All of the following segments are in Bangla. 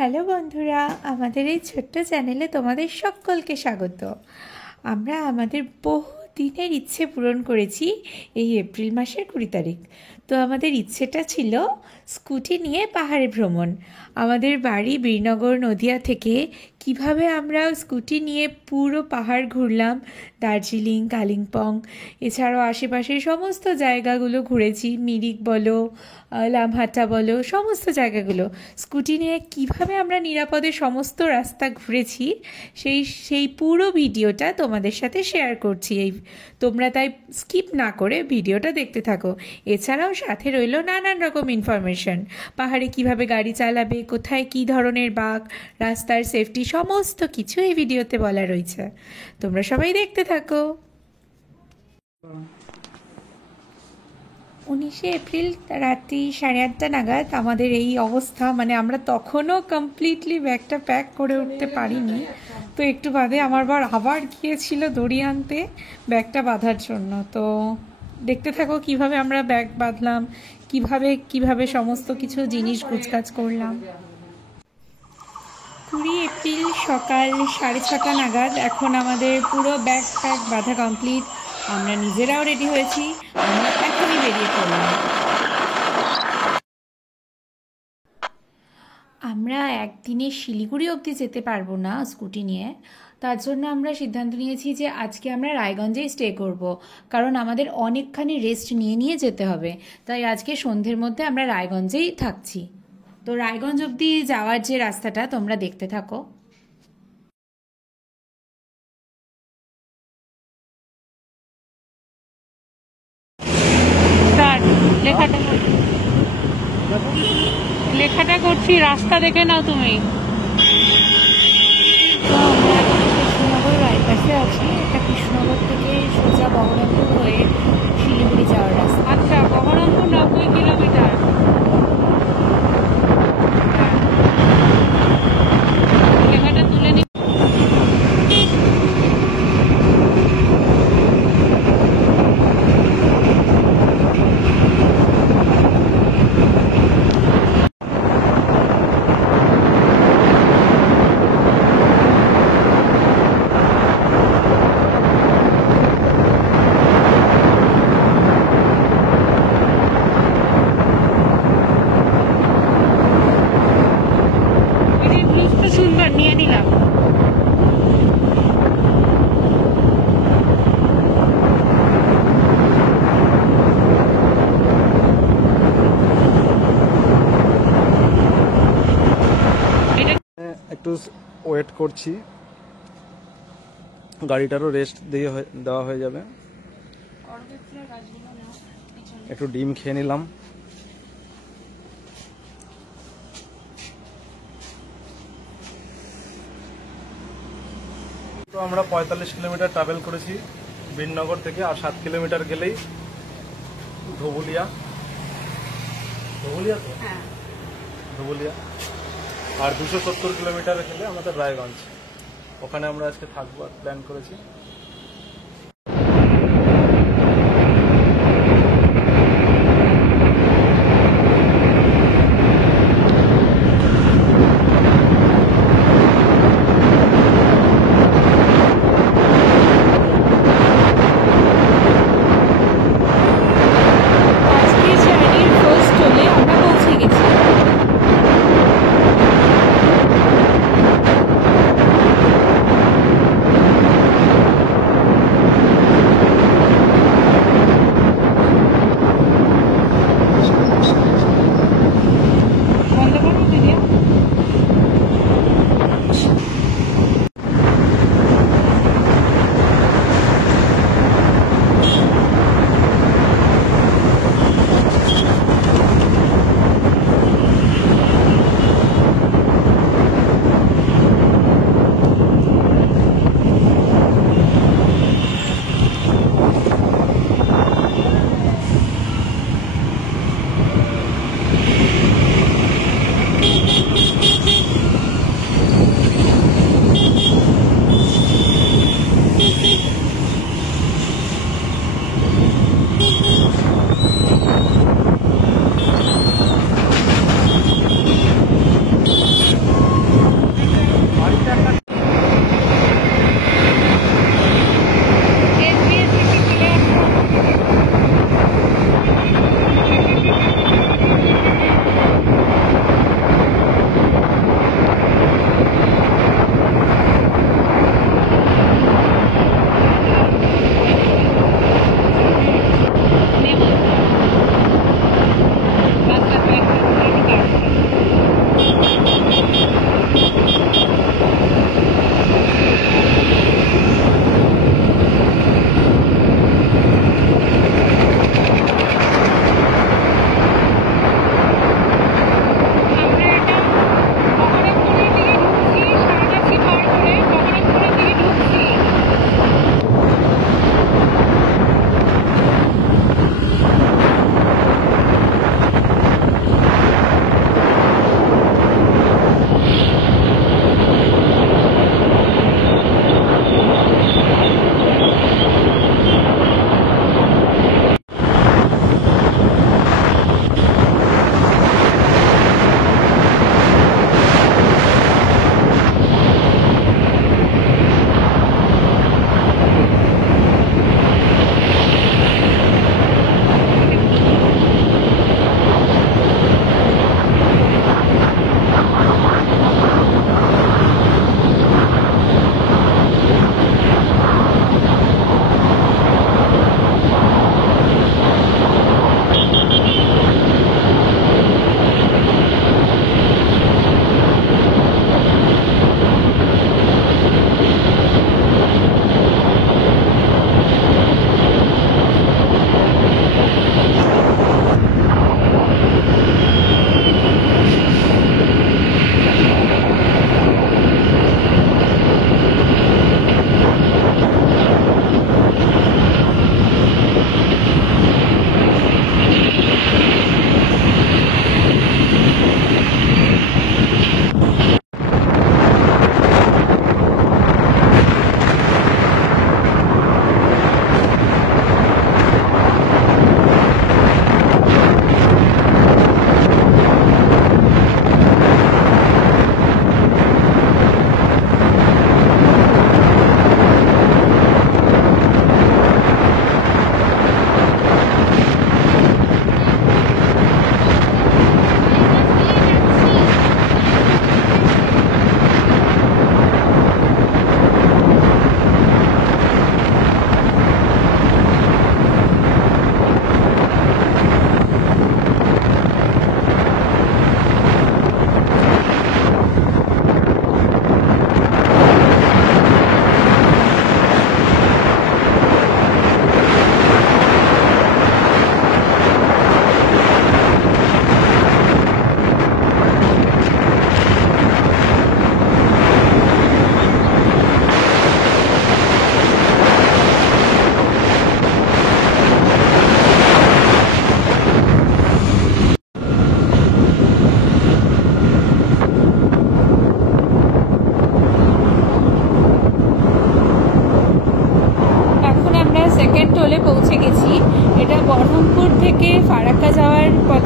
হ্যালো বন্ধুরা, আমাদের এই ছোট্ট চ্যানেলে তোমাদের সকলকে স্বাগত। আমরা আমাদের বহু দিনের ইচ্ছে পূরণ করেছি এই এপ্রিল মাসের 20 তারিখ। তো আমাদের ইচ্ছেটা ছিল স্কুটি নিয়ে পাহাড়ে ভ্রমণ। আমাদের বাড়ি বীরনগর নদিয়া থেকে কিভাবে আমরা স্কুটি নিয়ে পুরো পাহাড় ঘুরলাম, দার্জিলিং, কালিম্পং, এছাড়াও আশেপাশের সমস্ত জায়গাগুলো ঘুরেছি, মিরিক বলো, লামহাট্টা বলো, সমস্ত জায়গাগুলো স্কুটি নিয়ে কিভাবে আমরা নিরাপদে সমস্ত রাস্তা ঘুরেছি সেই পুরো ভিডিওটা তোমাদের সাথে শেয়ার করছি। তোমরা তাই স্কিপ না করে ভিডিওটা দেখতে থাকো। এছাড়াও সাথে রইল নানান রকম ইনফরমেশন, পাহাড়ে কিভাবে গাড়ি চালাবে, কোথায় কী ধরনের বাঁক, রাস্তার সেফটি, সমস্ত কিছু এই ভিডিওতে বলা রয়েছে। তোমরা সবাই দেখতে থাকো। 19শে এপ্রিল রাত্রি 8:30 নাগাদ আমাদের এই অবস্থা, মানে আমরা তখনও কমপ্লিটলি ব্যাগটা প্যাক করে উঠতে পারিনি। তো একটু বাদে আমার বর আবার গিয়েছিল দড়ি আনতে ব্যাগটা বাঁধার জন্য। তো দেখতে থাকো কিভাবে আমরা ব্যাগ বাঁধলাম, কিভাবে সমস্ত কিছু জিনিস গুছগাছ করলাম। 20 এপ্রিল সকাল 6:30 নাগাদ এখন আমাদের পুরো ব্যাগ প্যাক বাঁধা কমপ্লিট। আমরা নিজেরাও রেডি হয়েছি, আমরা এখনই বেরিয়ে পড়লাম। আমরা একদিনে শিলিগুড়ি অবধি যেতে পারবো না স্কুটি নিয়ে, তার জন্য আমরা সিদ্ধান্ত নিয়েছি যে আজকে আমরা রায়গঞ্জেই স্টে করব, কারণ আমাদের অনেকখানি রেস্ট নিয়ে যেতে হবে। তাই আজকে সন্ধ্যের মধ্যে আমরা রায়গঞ্জেই থাকছি। তো রায়গঞ্জ অবধি যাওয়ার যে রাস্তাটা তোমরা দেখতে থাকো। লেখাটা করছি, রাস্তা দেখে নাও তুমি। তো আমরা এখন কৃষ্ণনগর বাইপাসে আছি। এটা কৃষ্ণনগর থেকে সোজা বহরমপুর হয়ে শিলিগুড়ি যাওয়ার রাস্তা। আচ্ছা, বহরমপুর 90 কিলোমিটার। লেখাটা তুলে নি। সুন্দর নিয়ে নিলাম। একটু ওয়েট করছি, গাড়িটারও রেস্ট দেওয়া হয়ে যাবে। একটু ডিম খেয়ে নিলাম। তো আমরা 45 কিলোমিটার ট্রাভেল করেছি বীরনগর থেকে, আর 7 কিলোমিটার গেলেই ধবুলিয়া তো হ্যাঁ, ধবুলিয়া। আর 270 কিলোমিটার গেলে আমাদের রায়গঞ্জ, ওখানে আমরা আজকে থাকবো আর প্ল্যান করেছি। আজকে জার্নির ফার্স্ট টোলে আমরা পৌঁছে গেছি।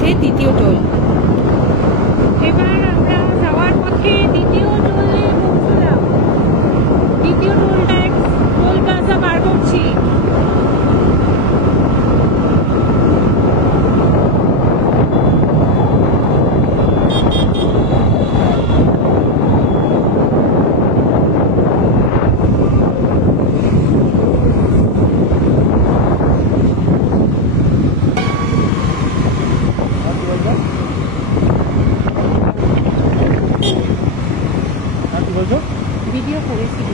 পথে দ্বিতীয় টোল। এবার আমরা যাওয়ার পথে দ্বিতীয় টোলে পৌঁছলাম। দ্বিতীয় টোলটা টোল প্লাজা পার করছি। কি বলছো? ভিডিও করেছি।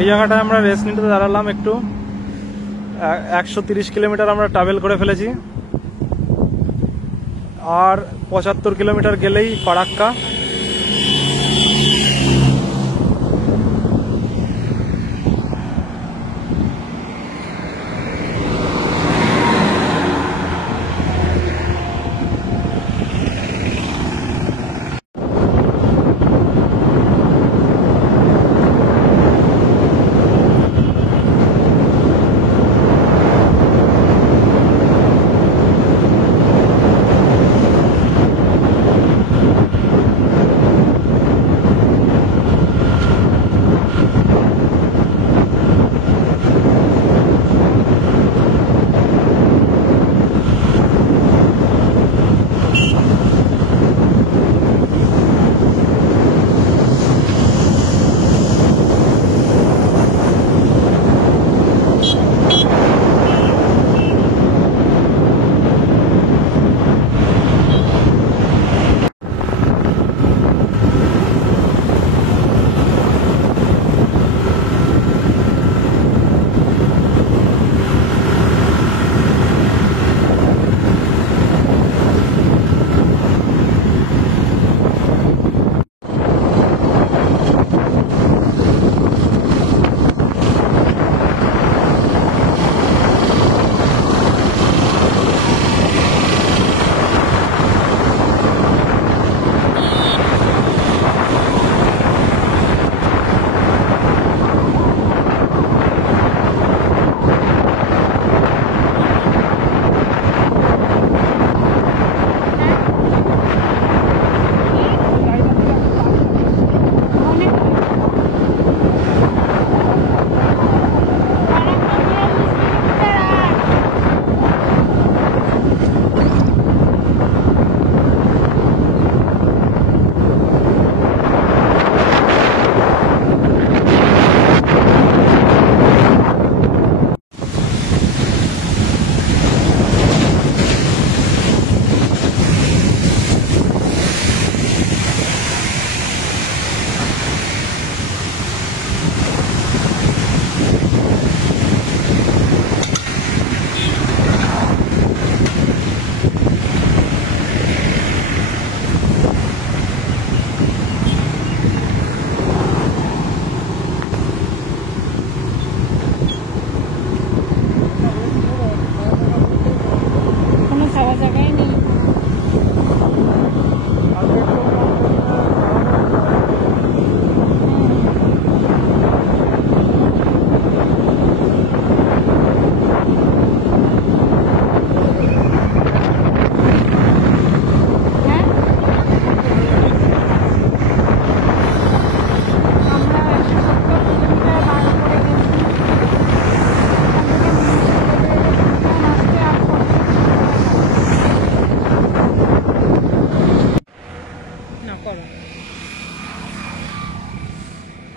এই জায়গাটায় আমরা রেস্ট নিতে দাঁড়ালাম একটু। 130 কিলোমিটার আমরা ট্রাভেল করে ফেলেছি, আর 75 কিলোমিটার গেলেই ফারাক্কা।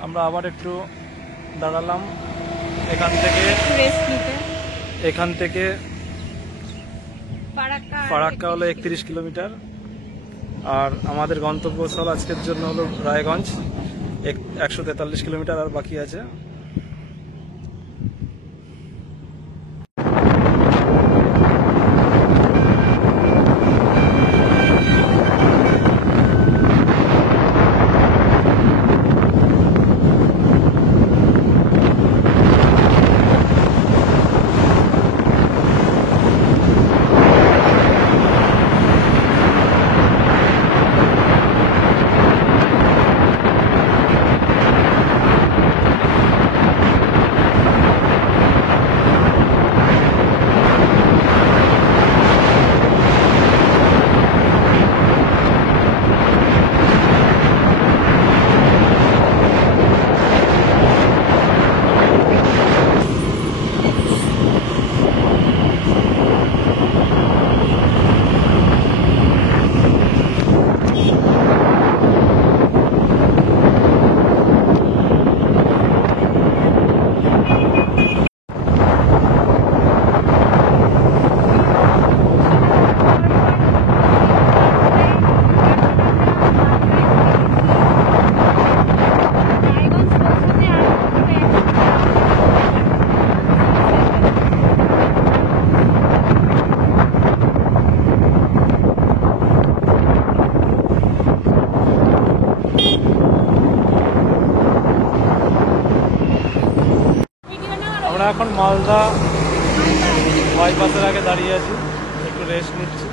আমরা আবার একটু দাঁড়ালাম। এখান থেকে ফারাক্কা হলো 31 কিলোমিটার, আর আমাদের গন্তব্যস্থল আজকের জন্য হলো রায়গঞ্জ। 143 কিলোমিটার আর বাকি আছে। আমরা এখন মালদা বাইপাসের আগে দাঁড়িয়ে আছি, একটু রেস্ট নিচ্ছি।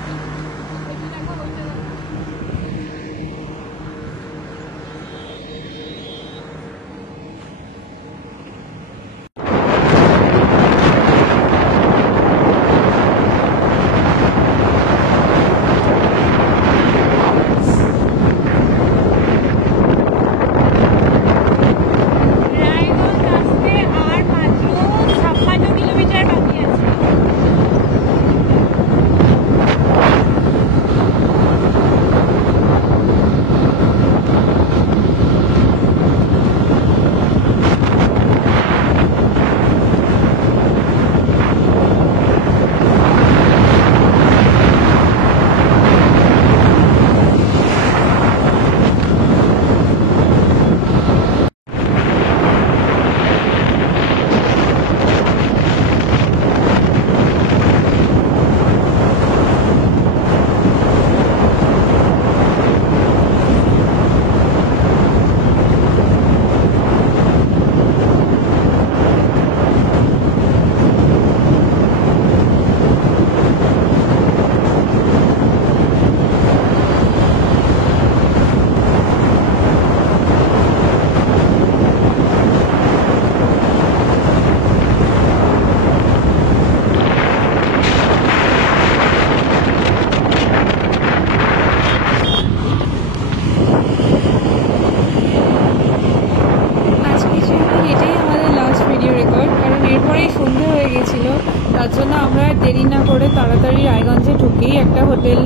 তার জন্য আমরা দেরি না করে তাড়াতাড়ি রায়গঞ্জে ঢুকেই একটা হোটেল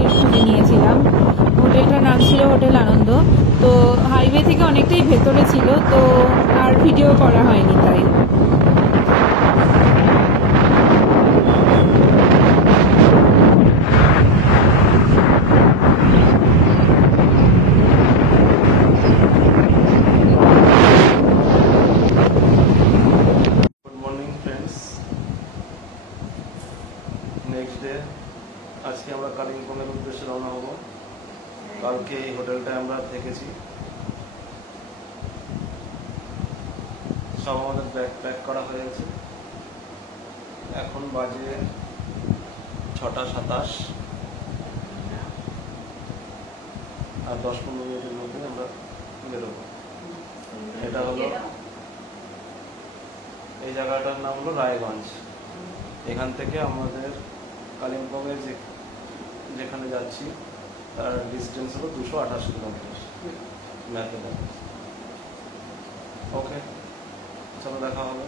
নিয়েছিলাম। হোটেলটার নাম ছিল হোটেল আনন্দ। তো হাইওয়ে থেকে অনেকটাই ভেতরে ছিল, তো আর ভিডিও করা হয়নি তাই। নেক্সট ডে আজকে আমরা কালিম্পংয়ের উদ্দেশ্যে রওনা হব। কালকে এই হোটেলটায় আমরা থেকেছি। সব আমাদের ব্যাগ প্যাক করা হয়ে গেছে। এখন বাজে 6:27 আর 10-15 মিনিটের মধ্যে আমরা বেরোবো। এটা হলো, এই জায়গাটার নাম হলো রায়গঞ্জ। এখান থেকে আমাদের কালিম্পংয়ের যেখানে যাচ্ছি তার ডিস্টেন্স হলো 228 কিলোমিটার ম্যাপে। ওকে, চলো দেখা হবে।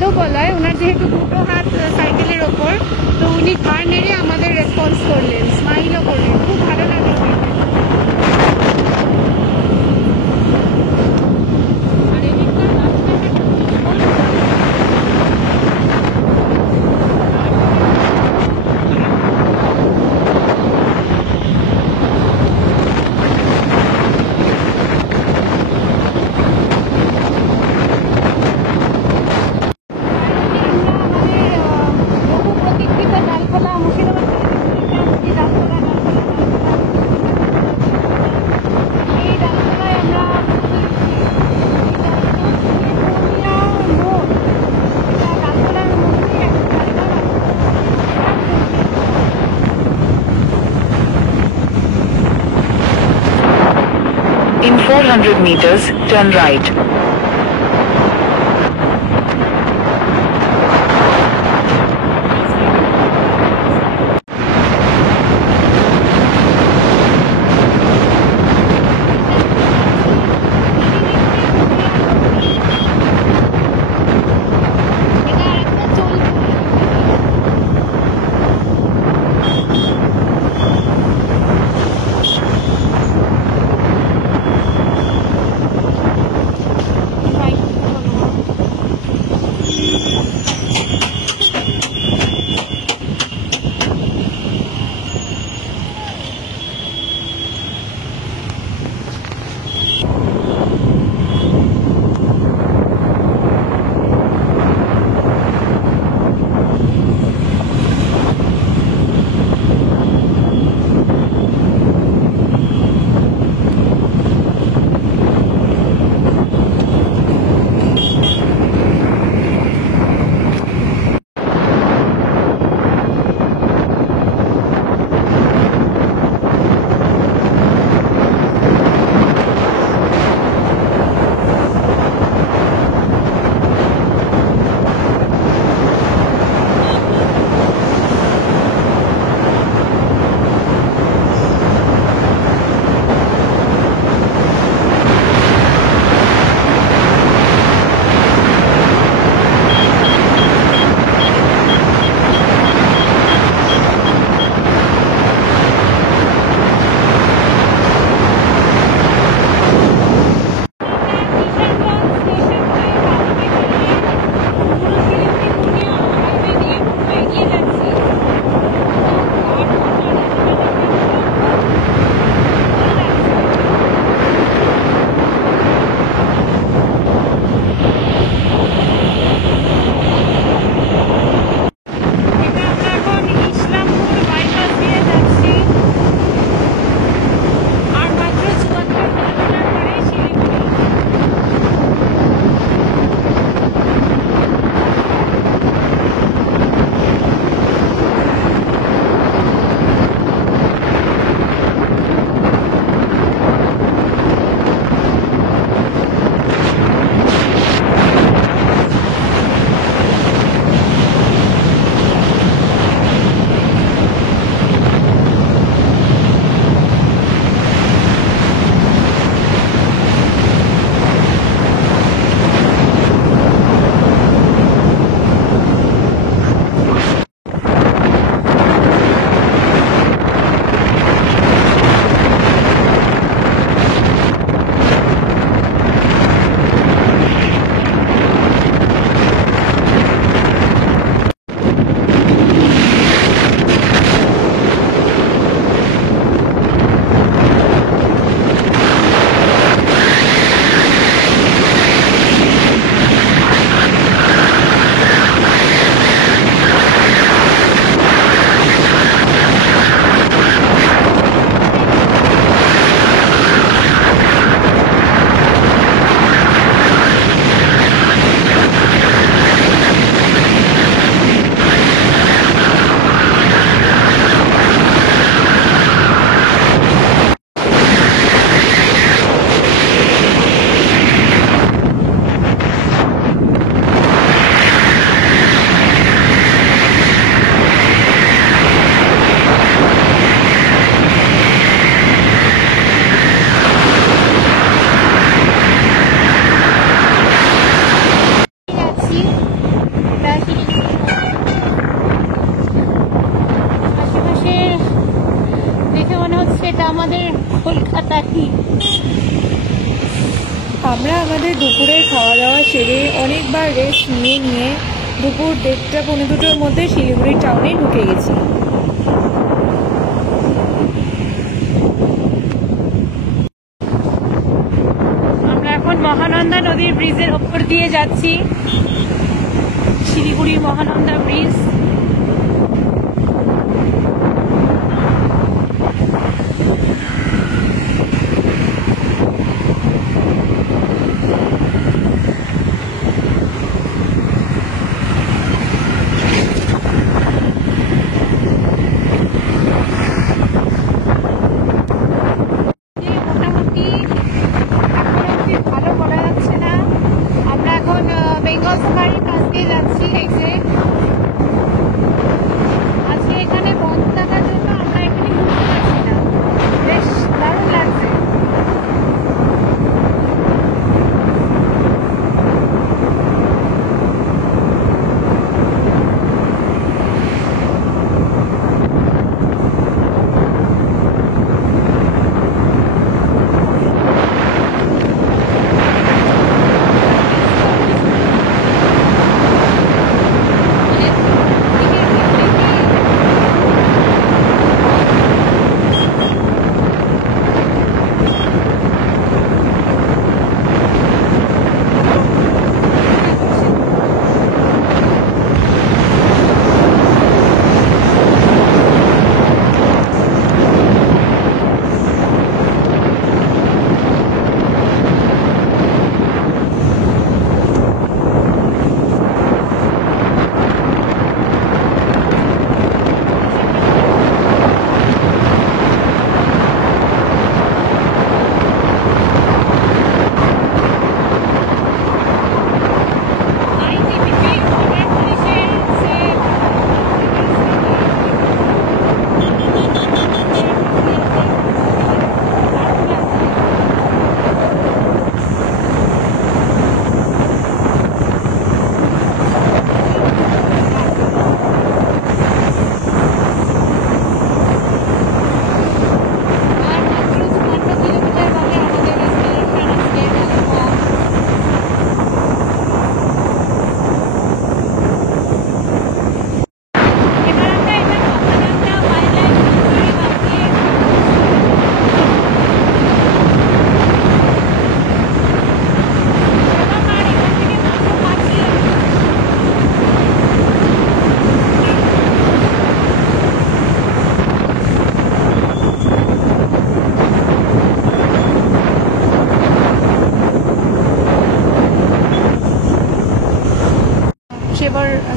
ভালো বলায়, ওনার যেহেতু দুটো হাত সাইকেলের ওপর, তো উনি ঘাড় নেড়ে আমাদের রেসপন্স করলেন, স্মাইলও করলেন, খুব ভালো লাগলো দেখতে। আর এদিককার রাস্তাটা খুব সুন্দর। বহু প্রতীক্ষিত ডালখোলা মুর্শিদাবাদ সেই ডালখোলায় আমরা মোড়, ডালখোলার মধ্যেই একটা জায়গা In 400 meters, turn right. এটা একটা চলবে। আমরা আমাদের দুপুরের খাওয়া দাওয়া সেরে অনেকবার রেস্ট নিয়ে দুপুর 1:30 পৌনে 2টোর মধ্যে শিলিগুড়ি টাউনে ঢুকে গেছি। আমরা এখন মহানন্দা নদীর ব্রিজের ওপর দিয়ে যাচ্ছি, শিলিগুড়ির মহানন্দা ব্রিজ। মোটামুটি এখন অব্দি ভালো বলা যাচ্ছে না। আমরা এখন বেঙ্গল সাফারির কাছ দিয়ে যাচ্ছি। আজকে এখানে বন্ধ থাকার জন্য আমরা এখানে ঘুরতে পারছি না। বেশ দারুণ লাগছে।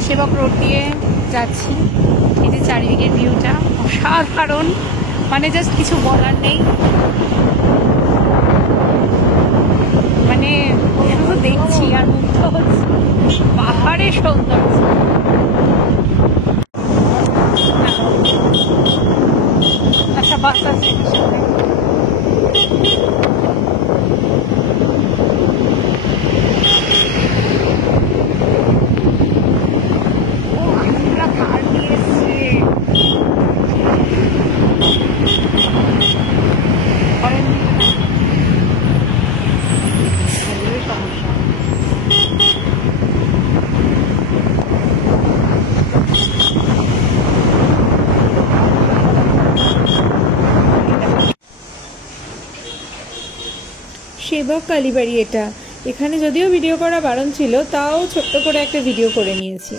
সেবক রোড দিয়ে যাচ্ছি। এই যে চারিদিকের ভিউটা অসাধারণ, মানে জাস্ট কিছু বলার নেই। মানে শুধু দেখছি আর মুগ্ধ হচ্ছি পাহাড়ের সৌন্দর্য। আচ্ছা বাস আছে সেবক কালীবাড়ি। এটা এখানে যদিও ভিডিও করা বারণ ছিল, তাও ছোট্ট করে একটা ভিডিও করে নিয়েছি।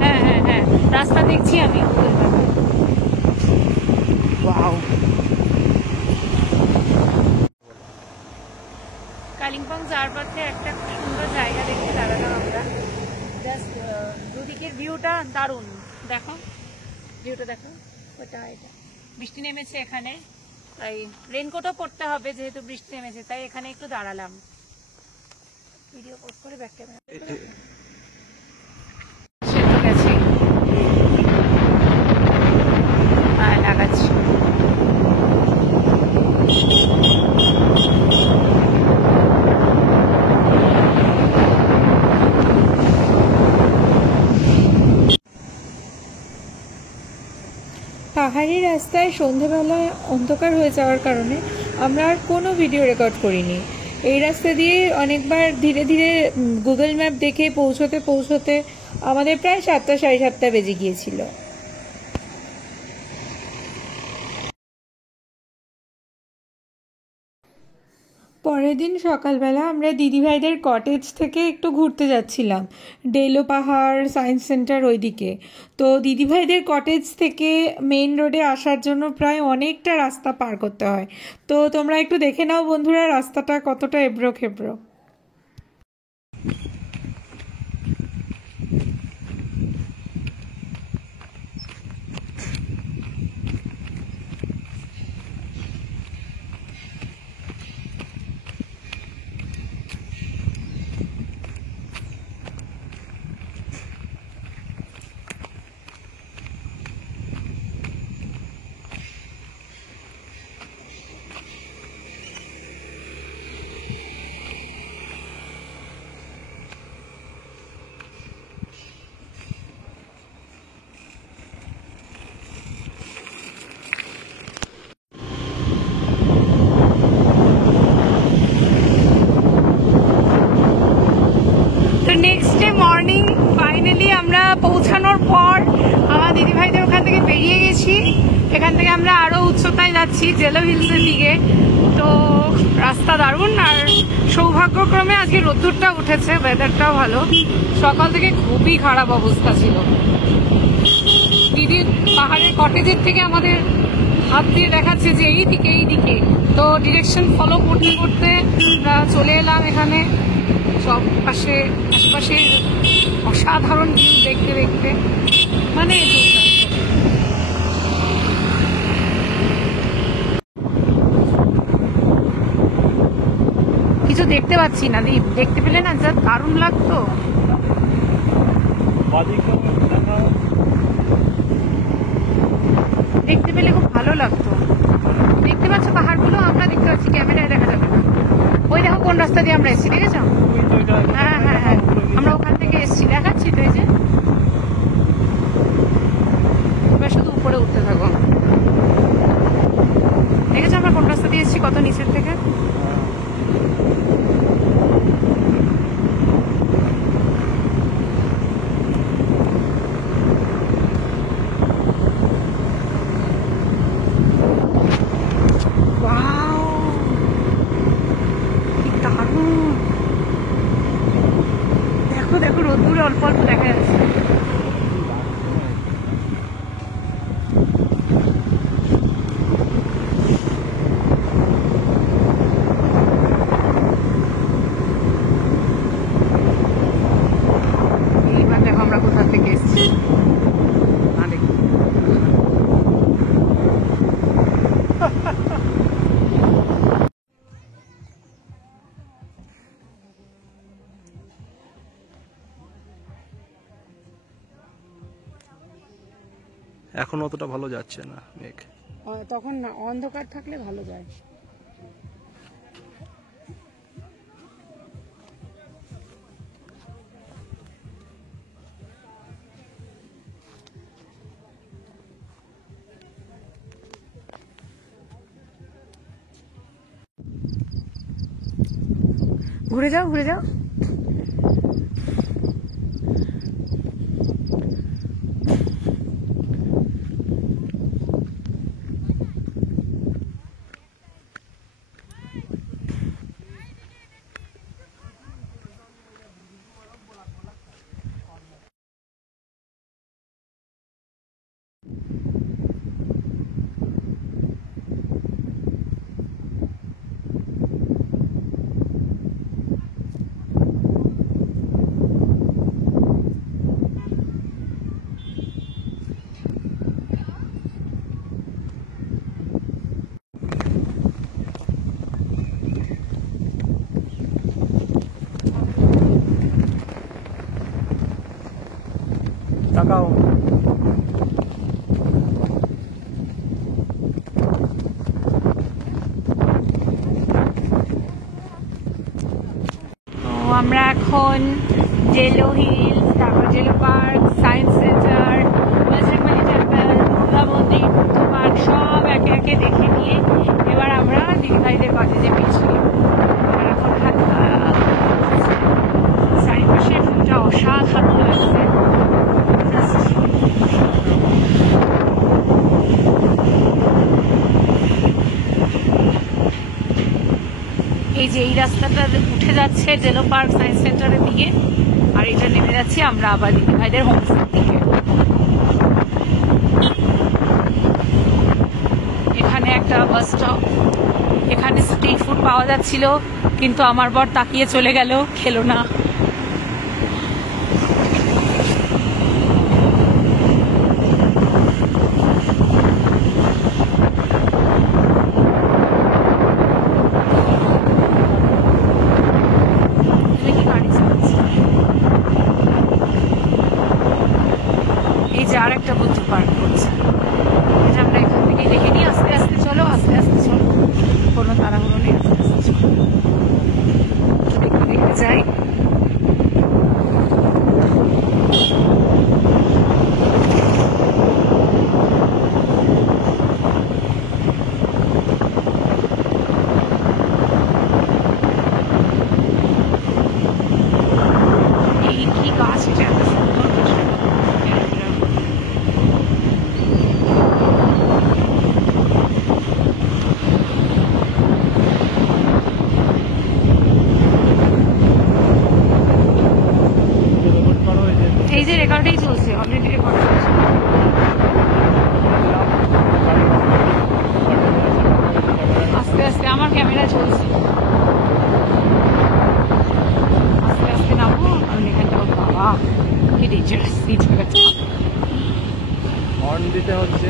হ্যাঁ হ্যাঁ হ্যাঁ, রাস্তা দেখছি আমি। কালিম্পং যাওয়ার পথে একটা খুব সুন্দর জায়গা দেখতে দাঁড়ালাম আমরা। জাস্ট দুদিকের ভিউটা দারুণ। দেখো ভিউটা, দেখো ওটা। এটা বৃষ্টি নেমেছে এখানে, তাই রেনকোটও পরতে হবে যেহেতু বৃষ্টি নেমেছে, তাই এখানে একটু দাঁড়ালাম। ভিডিও পোস্ট করে ব্যাক ক্যামেরা ঠিক আছে। হ্যাঁ লাগাচ্ছি। পাহাড়ি রাস্তায় সন্ধেবেলায় অন্ধকার হয়ে যাওয়ার কারণে আমরা আর কোনো ভিডিও রেকর্ড করিনি। এই রাস্তা দিয়ে অনেকবার ধীরে ধীরে গুগল ম্যাপ দেখে পৌঁছতে পৌঁছতে আমাদের প্রায় 7টা 7:30 বেজে গিয়েছিল। পরের দিন সকালবেলা আমরা দিদিভাইদের কটেজ থেকে একটু ঘুরতে যাচ্ছিলাম, ডেলো পাহাড়, সায়েন্স সেন্টার ওইদিকে। তো দিদিভাইদের কটেজ থেকে মেইন রোডে আসার জন্য প্রায় অনেকটা রাস্তা পার করতে হয়। তো তোমরা একটু দেখে নাও বন্ধুরা, রাস্তাটা কতটা এবড়ো খেবড়ো। নেক্সট ডে মর্নিং ফাইনালি আমরা পৌঁছানোর পর আমার দিদিভাইদের ওখান থেকে বেরিয়ে গেছি। এখান থেকে আমরা আরো উচ্চতায় যাচ্ছি, জেলো হিলসের দিকে। তো রাস্তা দারুণ, আর সৌভাগ্যক্রমে আজকে রোদ্দুরটা উঠেছে, ওয়েদারটাও ভালো। সকাল থেকে খুবই খারাপ অবস্থা ছিল। দিদির পাহাড়ের কটেজের থেকে আমাদের হাত দিয়ে দেখাচ্ছে যে এই দিকে, তো ডিরেকশন ফলো করতে করতে আমরা চলে এলাম এখানে। সব আশপাশে অসাধারণ ভিউ দেখতে দেখতে মানে কিছু দেখতে পাচ্ছি না। দীপ, দেখতে পেলে না যা দারুণ লাগতো। দেখতে পেলে খুব ভালো লাগতো। দেখতে পাচ্ছ পাহাড়গুলো? আমরা দেখতে পাচ্ছি, ক্যামেরায় দেখা যাবে না। ওই দেখো কোন রাস্তা দিয়ে আমরা এসেছি, দেখেছ? হ্যাঁ হ্যাঁ হ্যাঁ, আমরা ওখান থেকে এসেছি, দেখাচ্ছি তো। এই যে এবার শুধু উপরে উঠতে থাকো। দেখেছো আমরা কোন রাস্তা দিয়ে এসেছি, কত নিচের থেকে? দেখো রোদ্দুরে অল্প অল্প দেখা যাচ্ছে। এইবার দেখো আমরা কোথা থেকে এসেছি। এখন অতটা ভালো যাচ্ছে না মেঘ, তখন অন্ধকার থাকলে ভালো যায়। ঘুরে যাও ঘুরে যাও। তাকাও। আমরা এখন জেলো হিলস, তারপর jello park, science centre, Bajrangbali temple, Durga মন্দির, বুদ্ধ পার্ক সব একে একে দেখে নিয়ে এবার আমরা দিদিভাইদের কটেজে ফিরছিলাম। আর এখন চারিপাশের ভিউটা অসাধারণ লাগছে। এই যে এই রাস্তাটা উঠে যাচ্ছে ডেলো পার্ক সায়েন্স সেন্টারের দিকে, আর এটা নেমে যাচ্ছি আমরা আবার দিদিভাইদের হোমস্টের দিকে। এখানে একটা বাস স্টপ, এখানে স্ট্রিট ফুড পাওয়া যাচ্ছিল, কিন্তু আমার বর তাকিয়ে চলে গেল, খেলো না। এই যে আর একটা বুদ্ধ পার্ক করছে, এটা আমরা এখান থেকে দেখে নিই। আস্তে আস্তে চলো, আস্তে আস্তে চলো, কোনো তাড়াহুড়ো নেই, আস্তে আস্তে চলো, দেখতে দেখতে যাই। এই কি গাছ, এটা এত সুন্দর গাছ। এই যে রেকর্ডিং চলছে, অলরেডি রেকর্ড চলছে। আস্তে আস্তে আমার ক্যামেরা চলছে, আস্তে আস্তে নামবো। আমি এখানটা, বাবা কি ডেঞ্জারাস এই জায়গাটা। হর্ন দিতে হচ্ছে,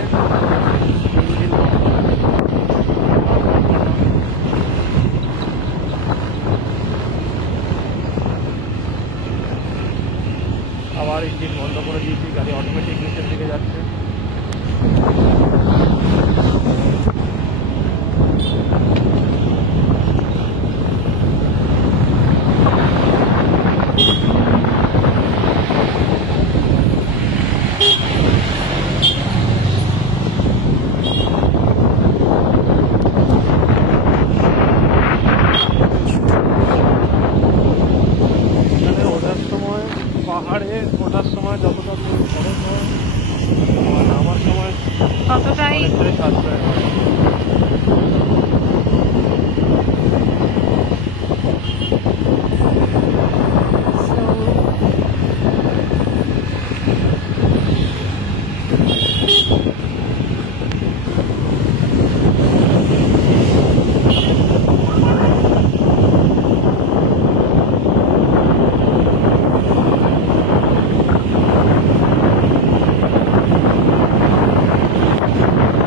ইঞ্জিন আবার ইঞ্জিন বন্ধ করে দিয়েছি, গাড়ি অটোমেটিক নিচের দিকে যাচ্ছে। এখানে ওঠার সময়, পাহাড়ে ওঠার সময় যতটা তুমি খরচ হয়, আর নামার সময় ততটাই অনেকটাই সাশ্রয় হয়।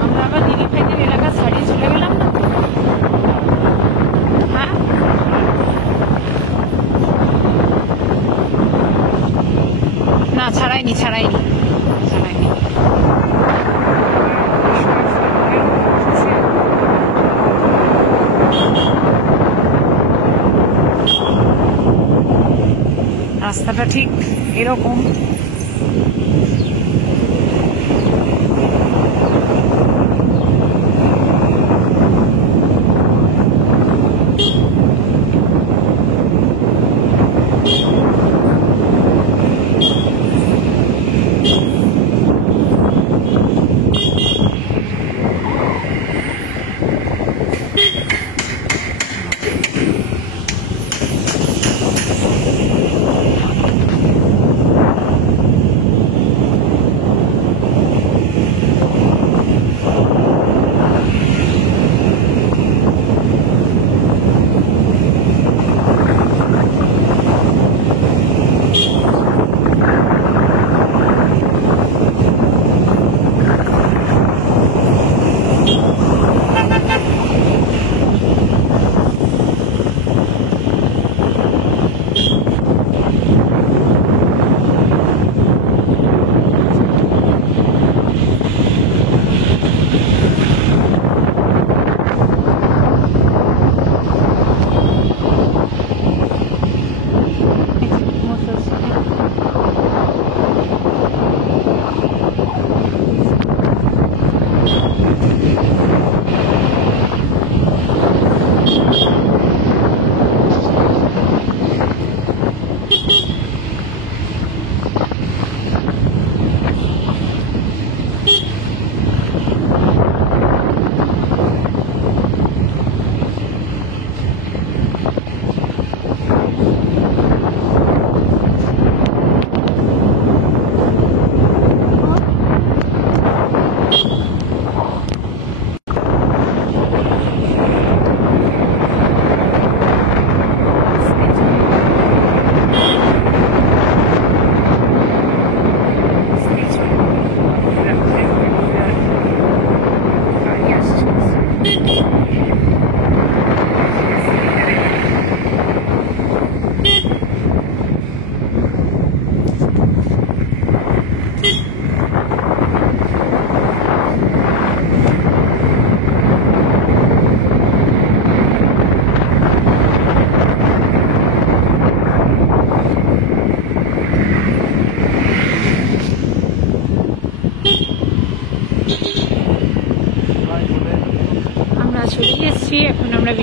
আমরা আবার দিদিভাইদের এলাকা ছাড়িয়ে চলে গেলাম না। হ্যাঁ, না ছাড়াইনি ছাড়াইনি ছাড়াইনি। রাস্তাটা ঠিক এরকম।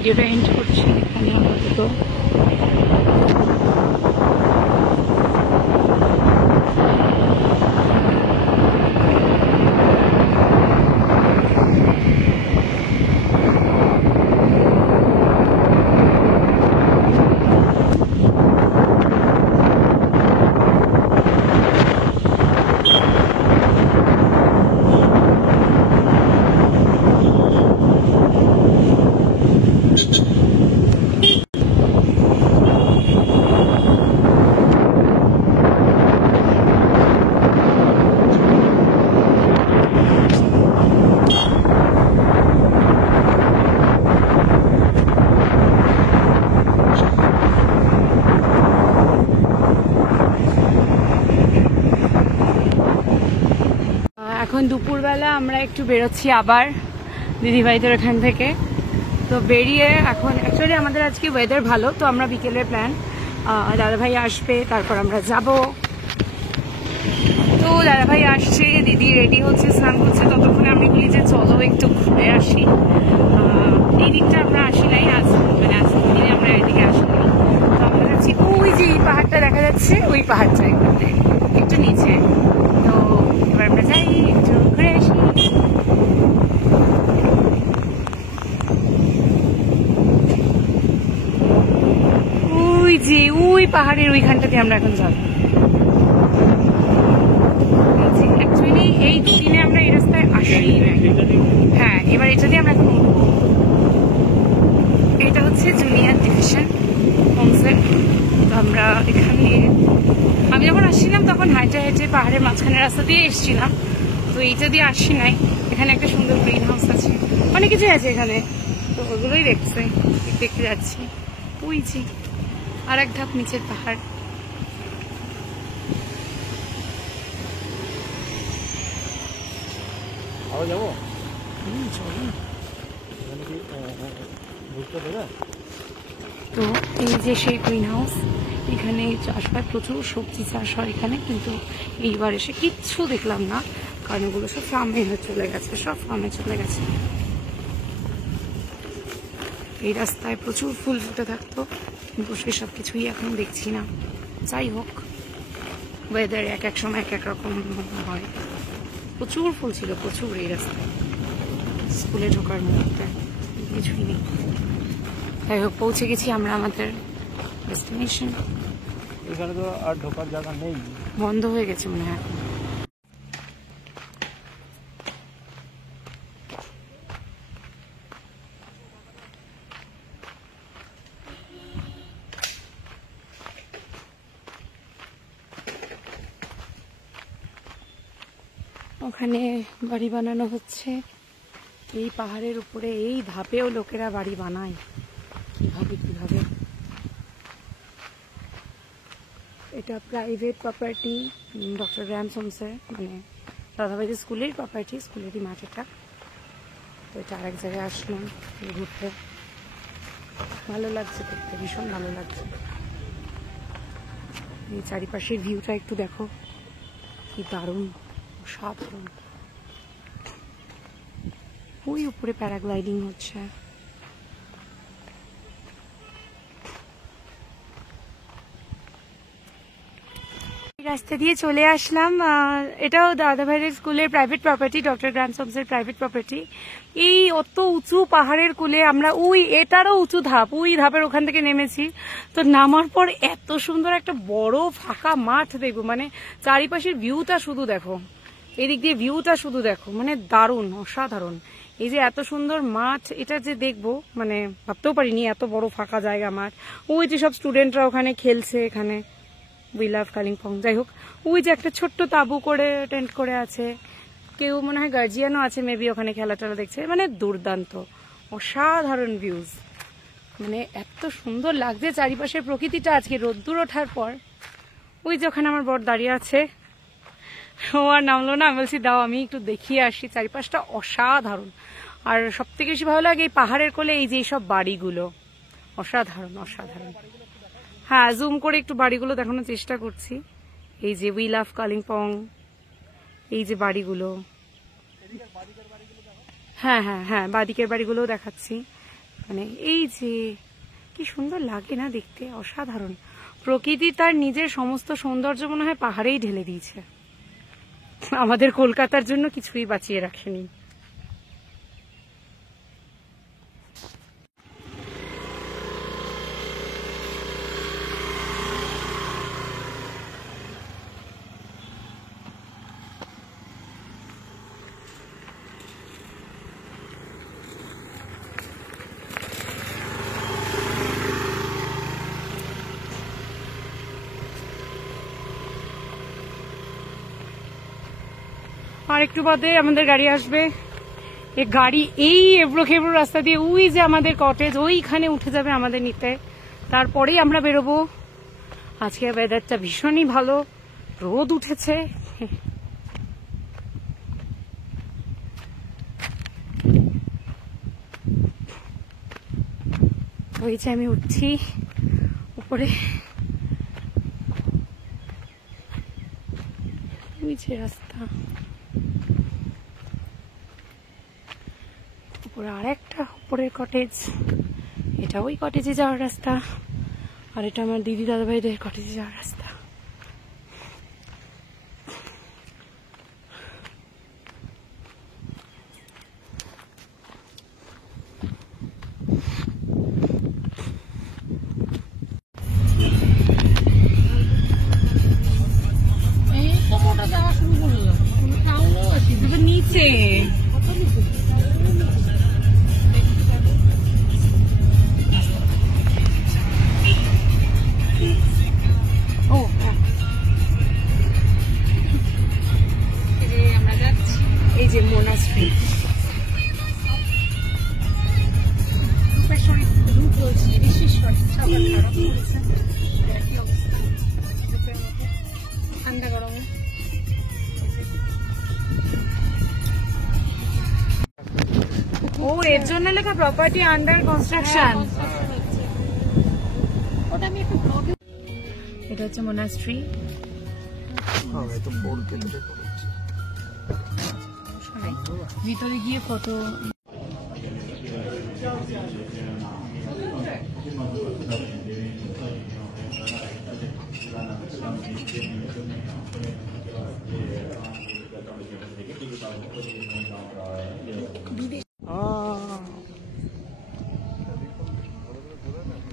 ভিডিওটা এন্ড করছি এখানে আপাতত। এখন দুপুরবেলা আমরা একটু বেরোচ্ছি আবার দিদিভাইদের এখান থেকে। তো বেরিয়ে এখন অ্যাকচুয়ালি আমাদের আজকে ওয়েদার ভালো, তো আমরা বিকেলের প্ল্যান, দাদাভাই আসবে, তারপর আমরা যাব। তো দাদাভাই আসছে, দিদি রেডি হচ্ছে, স্নান করছে, ততক্ষণে আমি বলি যে চলো একটু ঘুরে আসি। এই দিকটা আমরা আসি নাই আজ, মানে আজ দিনে আমরা এদিকে আসি নাই। তো আমরা যাচ্ছি ওই যে এই পাহাড়টা দেখা যাচ্ছে, ওই পাহাড়টা একটু নিচে। তো এবার আমরা যাই একটু ঘুরে আসি। ওই যে ওই পাহাড়ের ওইখানটাতে আমরা এখন যাবো। অ্যাকচুয়ালি এই দুদিনে আমরা এই রাস্তায় আসি। হ্যাঁ, এবার এটা দিয়ে আমরা এখন উঠবো। এটা হচ্ছে জুনিয়র ডিভিশন হোমসের। তো আমরা এখানে, আমি যখন আসছিলাম তখন হাইটে হাইটে পাহাড়ের মাঝখানে রাস্তা দিয়ে এসেছিলাম, তো এইটা দিয়ে আসি নাই। এখানে একটা সুন্দর গ্রিন হাউস আছে, অনেক কিছুই আছে এখানে, তো ওগুলোই দেখতে যাচ্ছি। ওই যে আর এক ধাপ নিচের পাহাড়। যাবো তো এই যে সেই গ্রিন হাউস, এখানে চাষ হয়, প্রচুর সবজি চাষ হয় এখানে, কিন্তু এইবার এসে কিচ্ছু দেখলাম না, কারণ ওগুলো সব ফার্মে চলে গেছে, সব ফার্মে চলে গেছে। এই রাস্তায় প্রচুর ফুল ফুটে থাকতো, কিন্তু সেসব কিছুই এখন দেখছি না। যাই হোক, ওয়েদার এক এক সময় এক এক রকম হয়। প্রচুর ফুল ছিল, প্রচুর এই রাস্তায়। স্কুলে ঢোকার মুহূর্তে কিছুই নেই। যাই হোক, পৌঁছে গেছি আমরা আমাদের ডেস্টিনেশন। এখানে তো আর ঢোকার জায়গা নেই, বন্ধ হয়ে গেছে মনে হয় এখন। ওখানে বাড়ি বানানো হচ্ছে এই পাহাড়ের উপরে। এই ধাপেও লোকেরা বাড়ি বানায়, কিভাবে। এটা প্রাইভেট প্রপার্টি, ডক্টর গ্রামস হোমসের, মানে দাদাভাইদের স্কুলের প্রপার্টি, স্কুলেরই মাঠ এটা। তো এটা আরেক জায়গায় আসলাম ঘুরতে, ভালো লাগছে দেখতে, ভীষণ ভালো লাগছে। এই চারিপাশের ভিউটা একটু দেখো, কি দারুণ, অসাধারণ। ওই উপরে প্যারাগ্লাইডিং হচ্ছে। রাস্তা দিয়ে চলে আসলাম। এটাও দাদাভাইয়ের স্কুলের প্রাইভেট প্রপার্টি, ডক্টর গ্রামস হোমসের প্রাইভেট প্রপার্টি। এই অত উঁচু পাহাড়ের কোলে আমরা, এটারও উঁচু ধাপ, ওই ধাপের ওখান থেকে নেমেছি। তো নামার পর এত সুন্দর একটা বড় ফাঁকা মাঠ দেখবো, মানে চারিপাশের ভিউটা শুধু দেখো, এদিক দিয়ে ভিউটা শুধু দেখো, মানে দারুণ, অসাধারণ। এই যে এত সুন্দর মাঠ, এটা যে দেখবো, মানে ভাবতেও পারিনি এত বড় ফাঁকা জায়গা মাঠ। ওই যে সব স্টুডেন্টরা ওখানে খেলছে, এখানে উই লাভ কালিম্পং। যাই হোক, ওই যে একটা ছোট্ট তাঁবু করে টেন্ট করে আছে, কেউ মনে হয় গার্জিয়ানও আছে মেবি, ওখানে খেলা টেলা দেখছে। মানে দুর্দান্ত, অসাধারণ ভিউজ, মানে এত সুন্দর লাগছে চারিপাশের প্রকৃতিটা আজকে রোদ্দুর ওঠার পর। ওই যে ওখানে আমার বর দাঁড়িয়ে আছে, ও আর নামলো না, আমি বলছি দাও আমি একটু দেখিয়ে আসি। চারিপাশটা অসাধারণ। আর সব থেকে বেশি ভালো লাগে এই পাহাড়ের কোলে এই যে এইসব বাড়িগুলো, অসাধারণ অসাধারণ। হ্যাঁ, জুম করে একটু বাড়িগুলো দেখানোর চেষ্টা করছি। এই যে উই লাভ কালিম্পং, এই যে বাড়িগুলো, হ্যাঁ হ্যাঁ হ্যাঁ, বাদিকের বাড়িগুলোও দেখাচ্ছি। মানে এই যে কি সুন্দর লাগে না দেখতে, অসাধারণ। প্রকৃতি তার নিজের সমস্ত সৌন্দর্য মনে হয় পাহাড়েই ঢেলে দিয়েছে, আমাদের কলকাতার জন্য কিছুই বাঁচিয়ে রাখেনি। আর একটু বাদে আমাদের গাড়ি আসবে। এই গাড়ি এই এবড়ো খেবড়ো রাস্তা দিয়ে ওই যে আমাদের কটেজ ওইখানে উঠে যাবে আমাদের নিতে, তারপরেই আমরা বেরোবো। আজকে ওয়েদারটা ভীষণই ভালো, রোদ উঠেছে। ওই যে আমি উঠছি উপরে, ওই যে রাস্তা উপরে, আর একটা উপরের কটেজ, এটা ওই কটেজে যাওয়ার রাস্তা, আর এটা আমার দিদি দাদা ভাইদের কটেজে যাওয়ার রাস্তা। নিচে এই যে মোনাস্ট্রি, ঠান্ডা গরমে ও এর জন্য লেখা প্রপার্টি আন্ডার কনস্ট্রাকশন। এটা হচ্ছে মোনাস্ট্রি। ভিতরে গিয়ে ফটো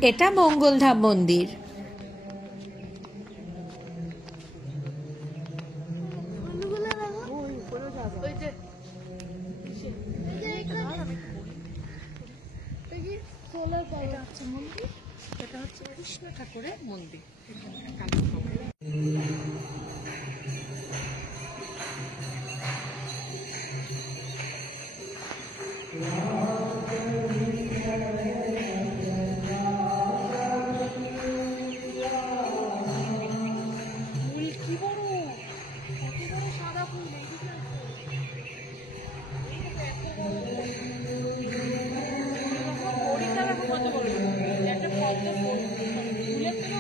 এটা মঙ্গলধাম মন্দির। এটা হচ্ছে কৃষ্ণ ঠাকুরের মন্দির।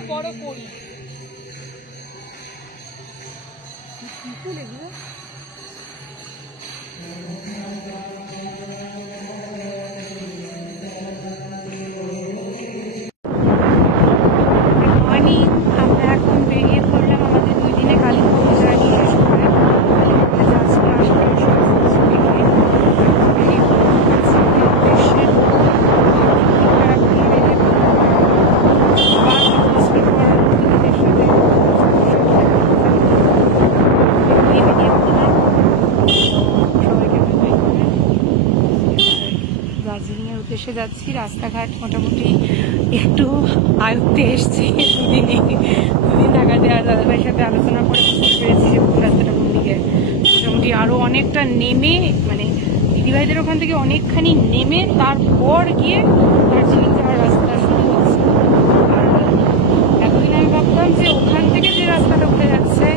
বড় করি উদ্দেশ্যে যাচ্ছি। রাস্তাঘাট মোটামুটি একটু আয়ত্তে এসছে দুদিন নাগাদে, আর দাদাভাইয়ের সাথে আলোচনা করে বুঝতে পেরেছি যে রাস্তাটা কোন দিকে। মোটামুটি আরো অনেকটা নেমে, মানে দিদিভাইদের ওখান থেকে অনেকখানি নেমে তারপর গিয়ে দার্জিলিং যাওয়ার রাস্তা শুরু হচ্ছে। আর এতদিন আমি ভাবতাম যে ওখান থেকে যে রাস্তাটা উঠে যাচ্ছে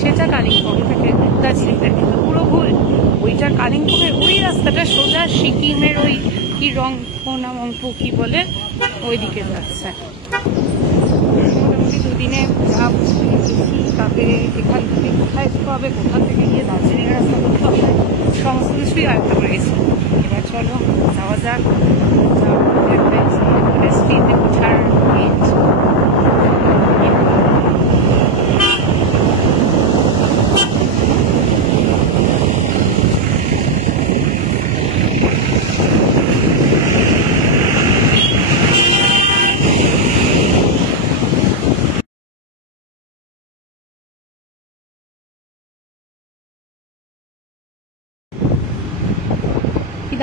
সেটা কালিম্পং থেকে দার্জিলিং, কিন্তু পুরো ভুল। ওইটা কালিম্পংয়ের ওই রাস্তাটা সোজা সিকিমের ওই কি রংপো না মংপো কি বলে ওই দিকে যাচ্ছে। মোটামুটি দুদিনে যা তাতে এখান থেকে কোথায় যেতে হবে, কোথা থেকে গিয়ে দার্জিলিং রাস্তা করতে হবে, সমস্ত কিছুই আয়ত্ত করেছি। এবার চলো যাওয়া যাক।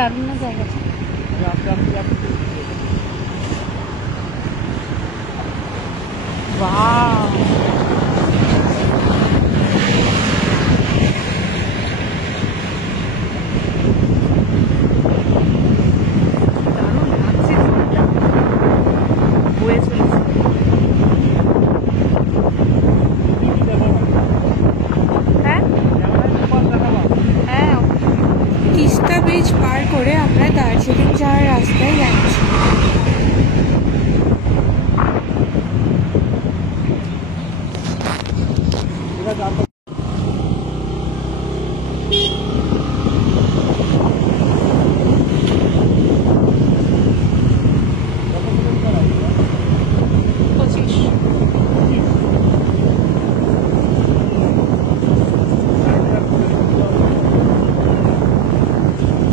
দারুণ না জায়গাটা। বাহ, দারুণ লাগছে জলটা বয়ে চলেছে। হ্যাঁ হ্যাঁ, তিস্তা ব্রিজ পার করে আমরা দার্জিলিং যাওয়ার রাস্তায় যাচ্ছি।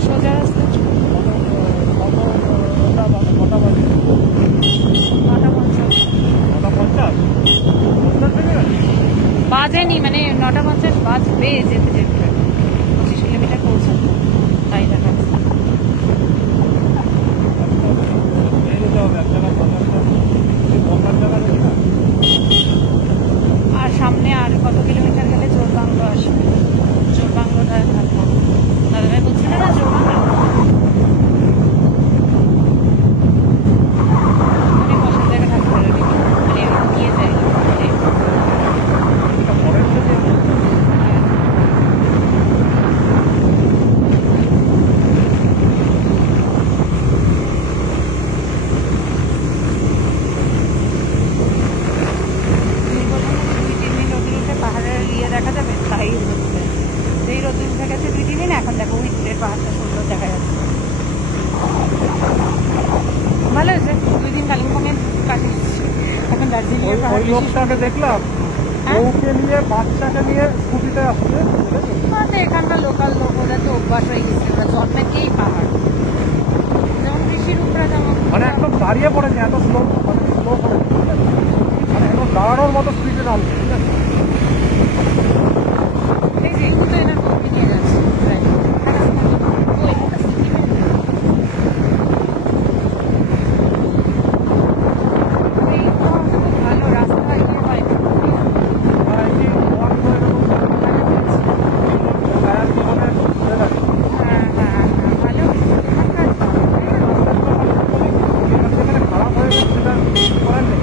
সোজা রাস্তা। 9:50 বাজেনি, মানে 9:50 বাজবে যেতে যেতে। 25 কিলোমিটার পৌঁছাবে, তাই দেখাচ্ছে। আর সামনে আর কত কিলোমিটার গেলে জোরবাংলো আসবে। জোরবাংলোটা থাকবো, দাদাভাই বলছিল না জোরবাংলো মানে বসার জায়গা থাকতে পারে, মানে নিয়ে যায়। পাহাড়ের ইয়ে দেখা যাবে, তাই হচ্ছে যেই রোদ উঠে গেছে 2-3 দিন, এখন দেখো উইথের পাহাড়টা সুন্দর দেখা যাচ্ছে। ভালো হয়েছে 2 দিন কালিম্পংয়ে কাটিয়েছি, এখন দার্জিলিং এর পাহাড় লোকটাকে দেখলাম, ওকে নিয়ে বাচ্চাকে নিয়ে স্কুটিতে আসছে। এখানকার লোকাল লোক, ওরা তো অভ্যাস হয়ে গেছে, ওরা জন্মেতেই পাহাড়, যেমন কৃষির উপরা যেমন মানে একদম দাঁড়িয়ে পড়েছে, এত স্লো স্লো পড়েছে, মানে একদম দাঁড়ানোর মতো স্পিডে নামছে, ঠিক আছে। এই যে একটু তো এনার বন্ধু নিয়ে যাচ্ছে প্রায়। ও এখানটা সিটিমেন্ট, ভালো রাস্তা ইয়ে হয়। আর এই যে ওয়ান করে এরকম টায়ার কি মানে ঘুরে থাকে। হ্যাঁ হ্যাঁ হ্যাঁ, ভালো এখানকার যেখানে খারাপ হয়ে গেছে সেটা করার নেই।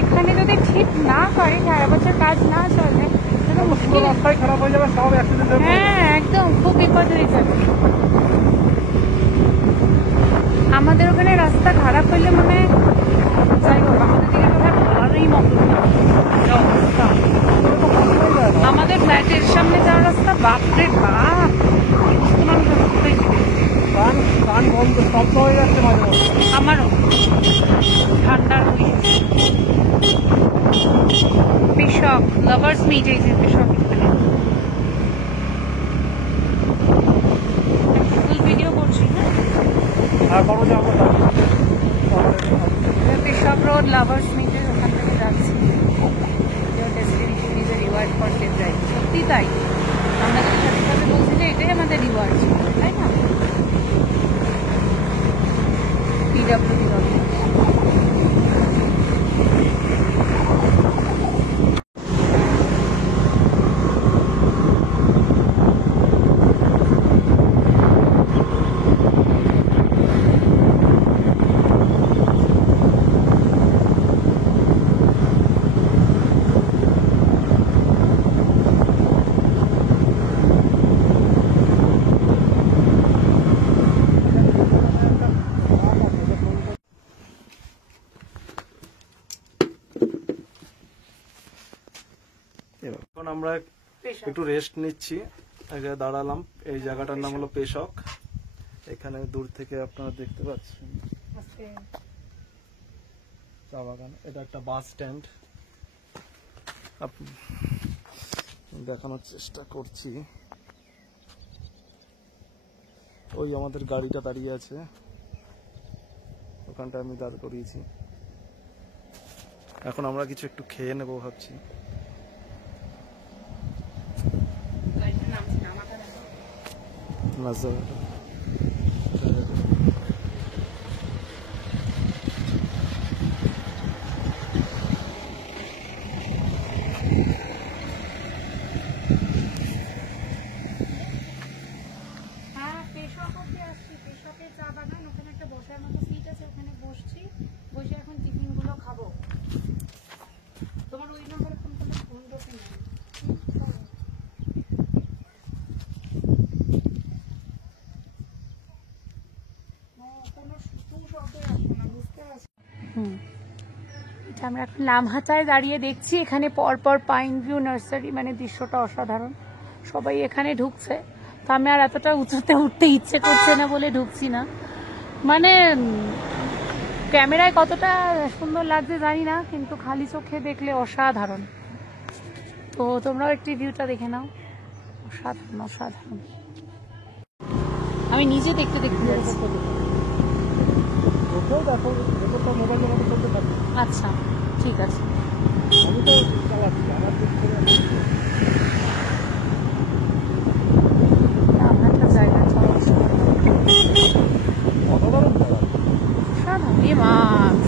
এখানে যদি ঠিক না করে, সারা বছর কাজ না চলে, তাহলে পুরো মুশকিল। রাস্তায় খারাপ হয়ে যাবে, সব অ্যাক্সিডেন্ট হয়ে পড়বে। হ্যাঁ একদম, খুব বিপদ হয়ে যাবে। আমাদের ওখানে রাস্তা খারাপ হইলে মানে যাই হোক, আমাদের দিকে তো ভালোই মতো অবস্থা। আমাদের ফ্ল্যাটের সামনে যাওয়ার রাস্তা, বাপরে বাপ, কান কান বন্ধ, শব্দ হয়ে যাচ্ছে মাঝে মাঝে। আমারও ঠান্ডা হয়ে গেছে। পেশক লাভার্স মিট, এই যে পেশক এখানে ফুল ভিডিও করছি না। আর বড় যে আমরা পেশক রোড লাভার্স মিটের ওখান থেকে যাচ্ছি। Destination is a reward for safe drive. সত্যি তাই, আমরা যদি সঠিকভাবে বলছি যে এটাই আমাদের রিওয়ার্ড, তাই না? পিডব্লিউডি এখন আমরা একটু রেস্ট নিচ্ছি, আগে দাঁড়ালাম। এই জায়গাটার নাম হলো পেশক। এখানে দূর থেকে আপনারা দেখতে পাচ্ছেন চা বাগান। এটা একটা বাস স্ট্যান্ড, দেখানোর চেষ্টা করছি। ওই আমাদের গাড়িটা দাঁড়িয়ে আছে, ওখানটা আমি দাঁড় করিয়েছি। এখন আমরা কিছু একটু খেয়ে নেবো ভাবছি। নাজা আমরা এখন লামহাটায় দাঁড়িয়ে দেখছি, এখানে পরপর পাইন ভিউ নার্সারি, মানে দৃশ্যটা অসাধারণ। সবাই এখানে ঢুকছে, তো আমি আর এতটা উঁচুতে উঠতে ইচ্ছে করছে না বলে ঢুকছি না। মানে ক্যামেরায় কতটা সুন্দর লাগছে জানি না, কিন্তু খালি চোখে দেখলে অসাধারণ। তো তোমরাও একটি ভিউটা দেখে নাও, অসাধারণ অসাধারণ। আমি নিজে দেখতে দেখতে যাচ্ছি। আচ্ছা ঠিক আছে।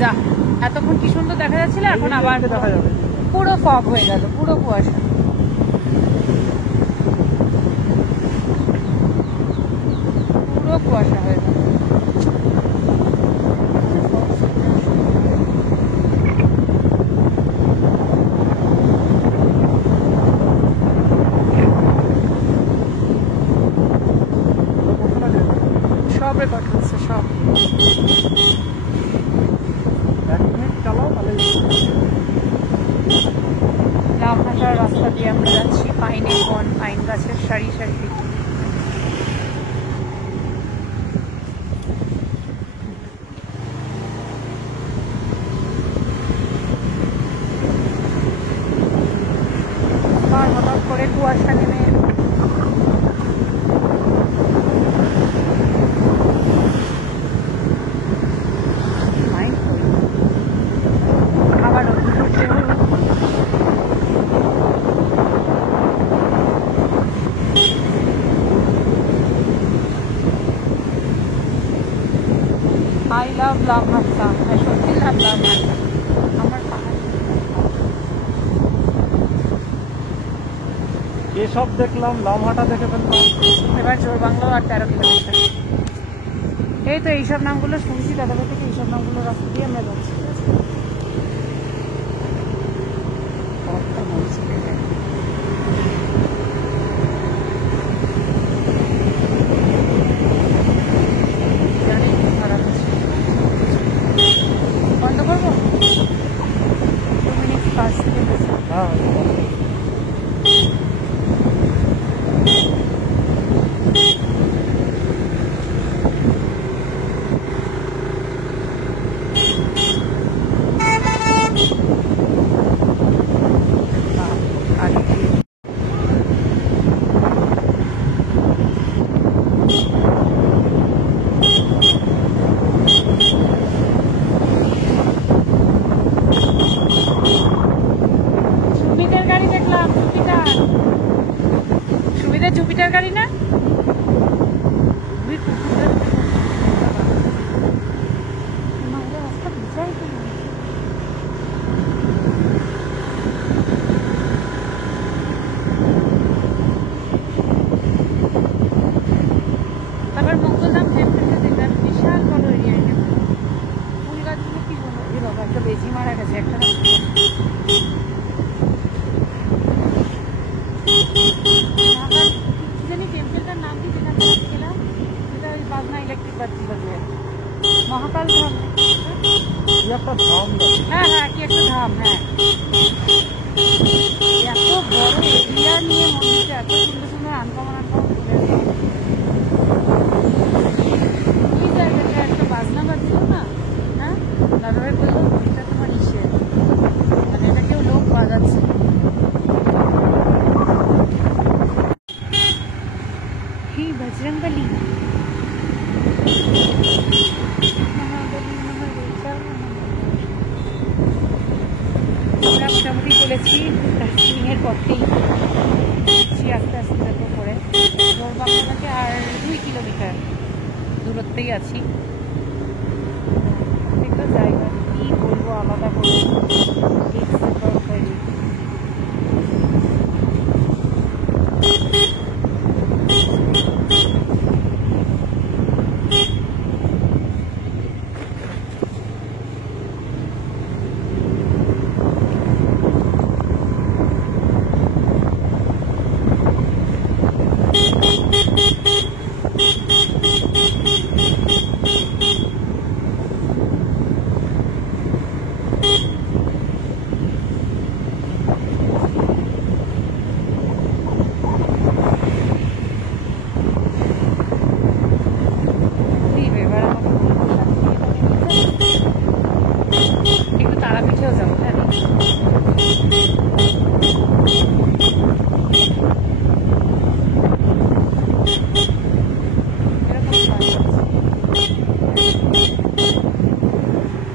যা এতক্ষণ কি সুন্দর দেখা যাচ্ছিল, এখন আবার পুরো ফগ হয়ে গেল, পুরো কুয়াশা। পুরো কুয়াশা হয়ে গেল। সব রেকর্ড হচ্ছে, সব। লামহাটার রাস্তা দিয়ে আমরা যাচ্ছি, পাইনের বন, পাইন গাছের সারি সারি। হঠাৎ করে কুয়াশা নেমে I love Lamhata. I সত্যি love Lamhata. আমার পাহাড় এসব দেখলাম, লামহাটা দেখে ফেললাম। এবার জোরবাংলা আর 13 কিলোমিটার। এই তো এইসব নামগুলো শুনছি দাদা থেকে, এইসব নামগুলো রাস্তা দিয়ে আমরা যাচ্ছি। বন্ধ করবো 2 মিনিট পাস থেকে বেশি। হ্যাঁ জুপিটার গাড়ি দেখলাম, জুপিটার গাড়ি না? তারপর মঙ্গলধাম টেম্পলটা দেখলাম, বিশাল বড় এরিয়া। ফুল গাছগুলো কি সুন্দর। এই বাবা, একটা বেশি মারা গেছে একটা। জানি টেম্পলটার নাম কি, যেটা গেলাম, যেটা ওই বাজনা ইলেকট্রিক বাতি বাজে, মহাকাল ধাম। একটা ধাম, হ্যাঁ হ্যাঁ, কি একটা ধাম। হ্যাঁ, এত বড় এরিয়া নিয়ে মন্দিরটা, এত সুন্দর সুন্দর আনকমন কি জায়গাটা, একটা বাজনা বাজছিল না? হ্যাঁ, দাদাভাই বললো এটা তোমার ইসে, মানে এটা কেউ লোক বাজাচ্ছে। হে বজরংবলী, আমরা মোটামুটি চলেছি দার্জিলিংয়ের পথেই, আস্তে আস্তে যাবো করে জোরবাংলা থেকে আর 2 কিলোমিটার দূরত্বেই আছি। একটা জায়গা কি বলবো আলাদা করে,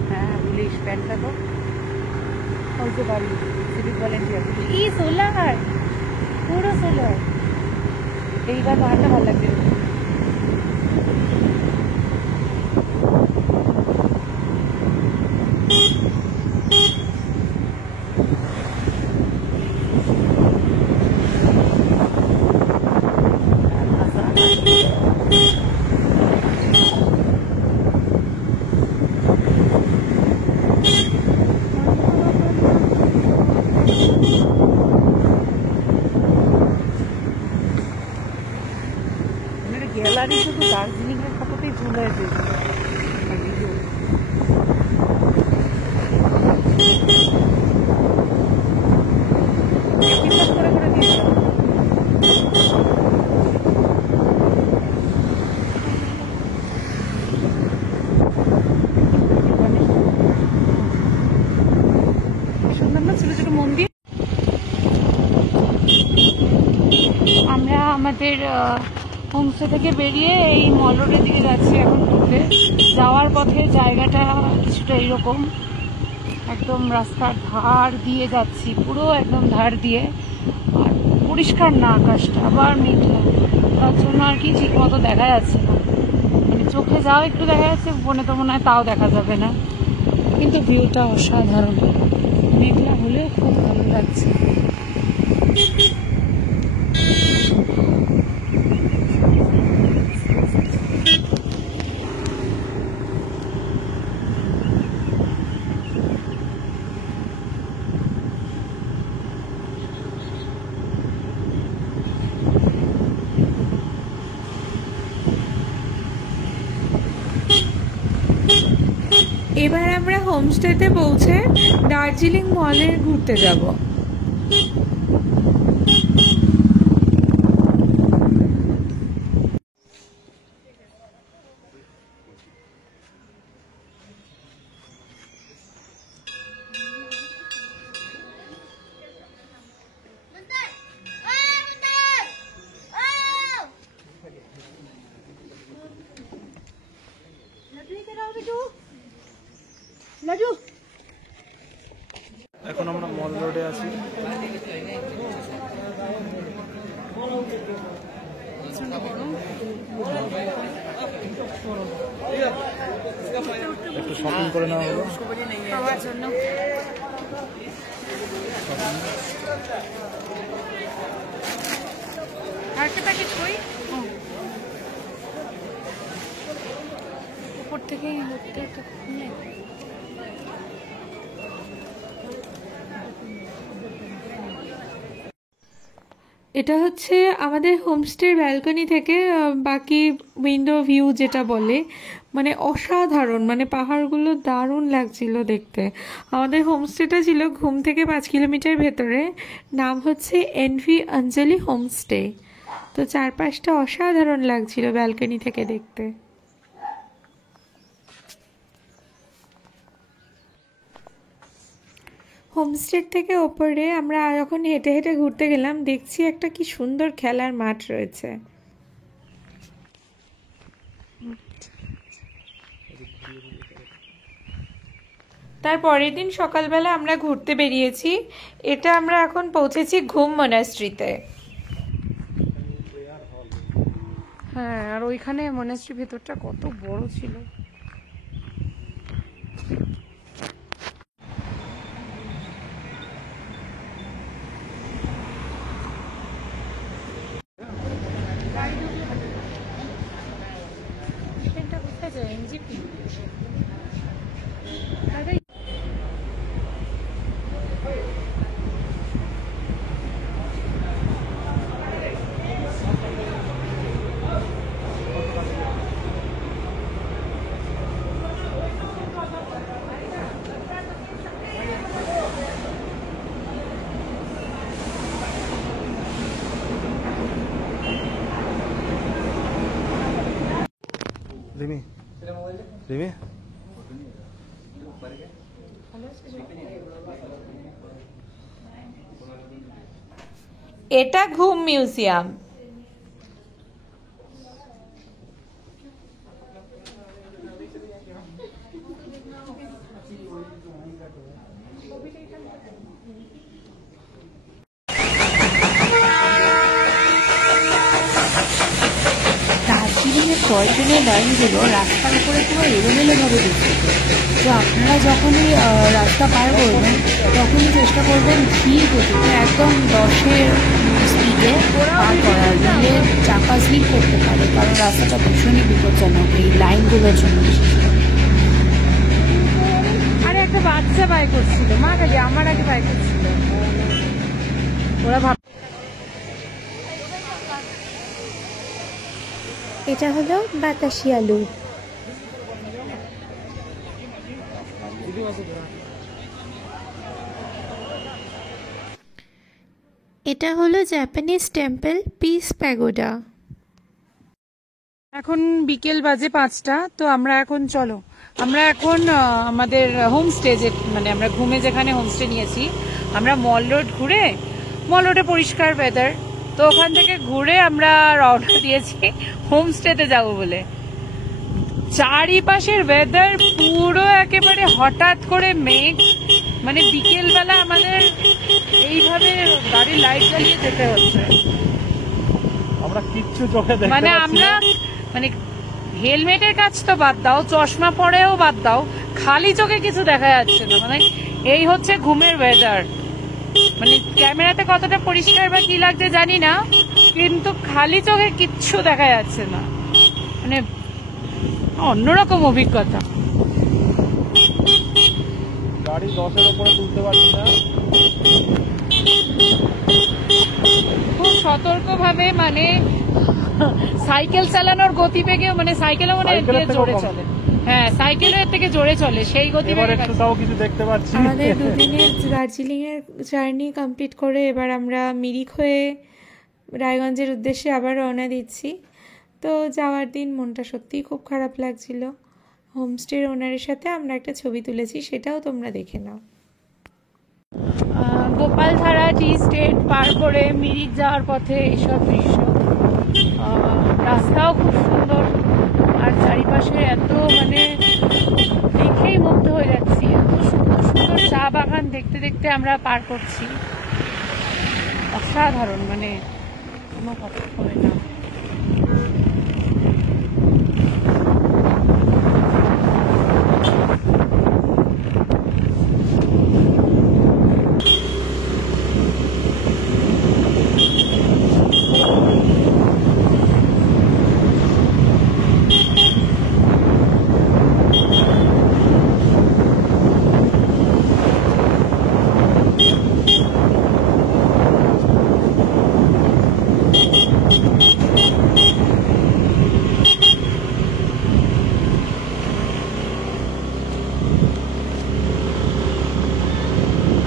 হ্যাঁ পুলিশ প্যান্টটা তো বলতে পারি সিভিক ভলেন্টিয়ার কি সোলার পুরো সোলার এইবার পাহাড়টা ভালো লাগছে গ্যালারি শুধু দার্জিলিং এর ফটোতেই ভুল হয়ে গেছে সুন্দর না ছোট ছোট মন্দির আমরা আমাদের হোমস্টে থেকে বেরিয়ে এই মল রোডের দিকে যাচ্ছি এখন ঘুরতে যাওয়ার পথে জায়গাটা কিছুটা এইরকম একদম রাস্তার ধার দিয়ে যাচ্ছি পুরো একদম ধার দিয়ে আর পরিষ্কার না আকাশটা আবার মেঘলা তার জন্য আর কি ঠিক মতো দেখা যাচ্ছে না মানে চোখে যাও একটু দেখা যাচ্ছে ফোনে তো মনে হয় তাও দেখা যাবে না কিন্তু ভিউটা অসাধারণ মেঘলা হলেও খুব ভালো লাগছে এবার আমরা হোমস্টেতে পৌঁছে দার্জিলিং মলে ঘুরতে যাব। এখন আমরা মল রোডে আছি। একটু শপিং করে নেওয়া হলো খাওয়ার জন্য আরেকটা প্যাকেট কই উপর থেকে উঠতে একটা এটা হচ্ছে আমাদের হোমস্টের ব্যালকনি থেকে বাকি উইন্ডো ভিউ যেটা বলে, মানে অসাধারণ, মানে পাহাড়গুলো দারুণ লাগছিল দেখতে। আমাদের হোমস্টেটা ছিল ঘুম থেকে 5 কিলোমিটার ভেতরে, নাম হচ্ছে এনভি অঞ্জলি হোমস্টে। তো চারপাশটা অসাধারণ লাগছিল ব্যালকনি থেকে দেখতে। হোমস্টে থেকে ওপরে আমরা যখন হেঁটে হেঁটে ঘুরতে গেলাম, দেখছি একটা কি সুন্দর খেলার মাঠ রয়েছে। তার পরের দিন সকালবেলা আমরা ঘুরতে বেরিয়েছি। এটা আমরা এখন পৌঁছেছি ঘুম মনাস্ট্রিতে। হ্যাঁ, আর ওইখানে মনাস্ট্রি ভেতরটা কত বড় ছিল। রিমি রিমি এটা ঘুম মিউজিয়াম। দার্জিলিংয়ের টয় ট্রেনের লাইনগুলো রাস্তার উপরে পুরো এলোমেলোভাবে বিস্তৃত। তো আপনারা যখনই রাস্তা পার করবেন তখনই চেষ্টা করবেন ধীর গতিতে একদম 10-এর স্পিডে পার করার, দিলে চাকা স্লিপ করতে পারে, কারণ রাস্তাটা ভীষণই বিপজ্জনক এই লাইনগুলোর জন্য। আরে একটা বাচ্চা বাই করছিল, মা কাজে আমার আগে বাই করছিল, ওরা ভাব। এটা হলো বাতাসিয়া লুপ। এটা হলো জাপানিজ টেম্পল পিস প্যাগোডা। এখন বিকেল বাজে 5টা। তো আমরা এখন আমাদের হোমস্টে, মানে আমরা ঘুমে যেখানে হোমস্টে নিয়েছি, আমরা মল রোড ঘুরে, মল রোডে পরিষ্কার ওয়েদার, তো ওখান থেকে ঘুরে আমরা রওনা দিয়েছি হোমস্টেতে যাব বলে। চারিপাশের ওয়েদার পুরো একেবারে হঠাৎ করে মেঘ, মানে বিকেলবেলা আমাদের এইভাবে গাড়ির লাইট জ্বালিয়ে যেতে হচ্ছে। আমরা কিচ্ছু চোখে দেখতে মানে পাচ্ছি আমরা না। মানে হেলমেটের কাজ তো বাদ দাও, চশমা পরেও বাদ দাও, খালি চোখে কিছু দেখা যাচ্ছে না। মানে এই হচ্ছে ঘুমের ওয়েদার। মানে ক্যামেরাতে কতটা পরিষ্কার বা কি লাগছে জানি না, কিন্তু খালি চোখে কিচ্ছু দেখা যাচ্ছে না, মানে অন্যরকম অভিজ্ঞতা। গাড়ি 10-এর উপরে তুলতে পারছি না। খুব সতর্কভাবে, মানে সাইকেল চালানোর গতিবেগেও, মানে সাইকেলও মানে জোরে চলে, হ্যাঁ সাইকেলের এর থেকে জোরে চলে, সেই গতিবেগে তাও কিছু দেখতে পাচ্ছি। আমাদের দুদিনের দার্জিলিংয়ের জার্নি কমপ্লিট করে এবার আমরা মিরিক হয়ে রায়গঞ্জের উদ্দেশ্যে আবার রওনা দিচ্ছি। তো যাওয়ার দিন মনটা সত্যিই খুব খারাপ লাগছিল। হোমস্টের ওনারের সাথে আমরা একটা ছবি তুলেছি, সেটাও তোমরা দেখে নাও। গোপালধারা টি স্টেট পার করে মিরিক যাওয়ার পথে এইসব দৃশ্য। রাস্তাও খুব সুন্দর, আর চারিপাশে এত, মানে দেখেই মুগ্ধ হয়ে যাচ্ছি। এত সুন্দর সুন্দর চা বাগান দেখতে দেখতে আমরা পার করছি, অসাধারণ, মানে কোনো কথা হবে না।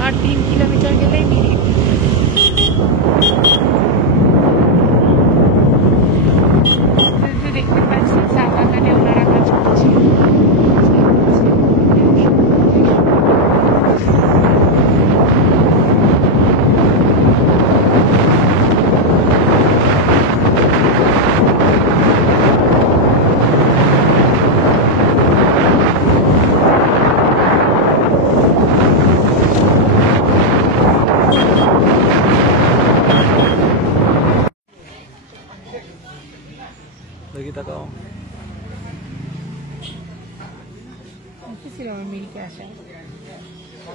আর 3 কিলোমিটার গেলেই মিরিক। দেখতে পাচ্ছি চা বাগানে ওনারা কাজ করছে। দেখি তাকাও। ছিল মিরিকে আসা,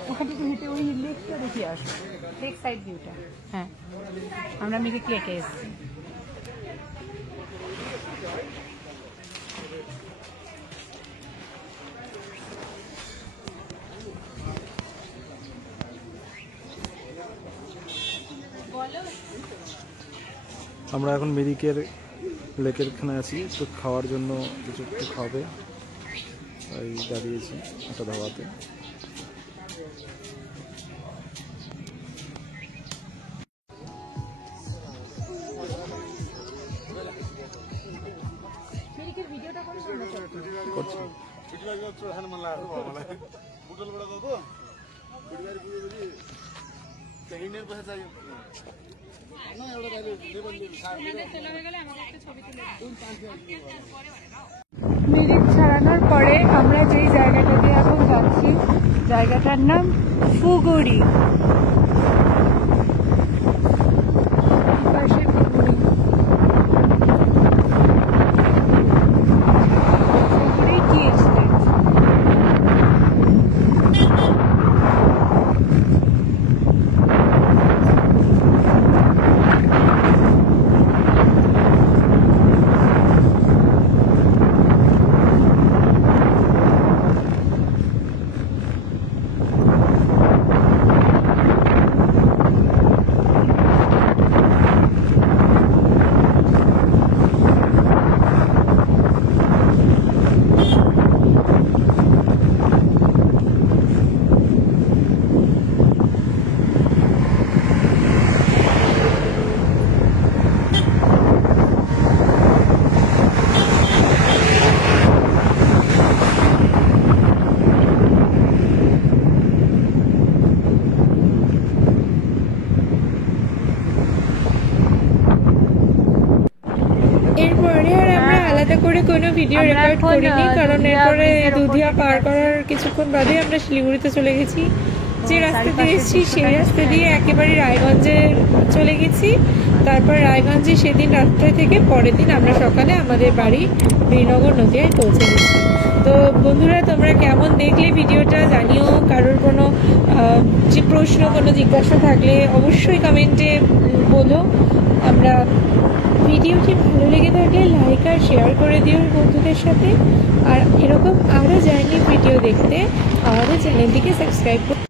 ওখান থেকে হেঁটে ওই লেকটা দেখে আসো, লেক সাইড ভিউটা। হ্যাঁ, আমরা মিরিক লেকে এসেছি। আমরা এখন মিরিকের লেকের এখানে আছি, তো খাওয়ার জন্য কিছু একটু খাবে, তাই দাঁড়িয়েছি একটা ধাবাতে। করছি। মিরিক ছাড়ানোর পরে আমরা যেই জায়গাটা দিয়ে এখন যাচ্ছি জায়গাটার নাম ফুগুড়ি। পাশে ফুগুড়ি, ফুগুড়ি টি এস্টেট। এরপরে আর আমরা আলাদা করে কোনো ভিডিও আমরা রেকর্ড এখন, করিনি, কারণ দুধিয়া এরপরে ব্রিজের ওপর দুধিয়া থেকে পার করার কিছুক্ষণ বাদে আমরা শিলিগুড়িতে চলে গেছি। যে রাস্তা দিয়ে এসেছি সেই রাস্তা দিয়ে একেবারে রায়গঞ্জে চলে গেছি। তারপর রায়গঞ্জে সেদিন রাত্রে থেকে পরের দিন আমরা সকালে আমাদের বাড়ি বীরনগর নদিয়ায় পৌঁছে গেছি। তো বন্ধুরা, তোমরা কেমন দেখলে ভিডিওটা জানিও। কারোর কোনো যে প্রশ্ন, কোনো জিজ্ঞাসা থাকলে অবশ্যই কমেন্টে বলো। আমরা ভিডিওটি ভালো লেগে থাকলে লাইক আর শেয়ার করে দিও বন্ধুদের সাথে। আর এরকম আরও জার্নি ভিডিও দেখতে আমাদের চ্যানেলটিকে সাবস্ক্রাইব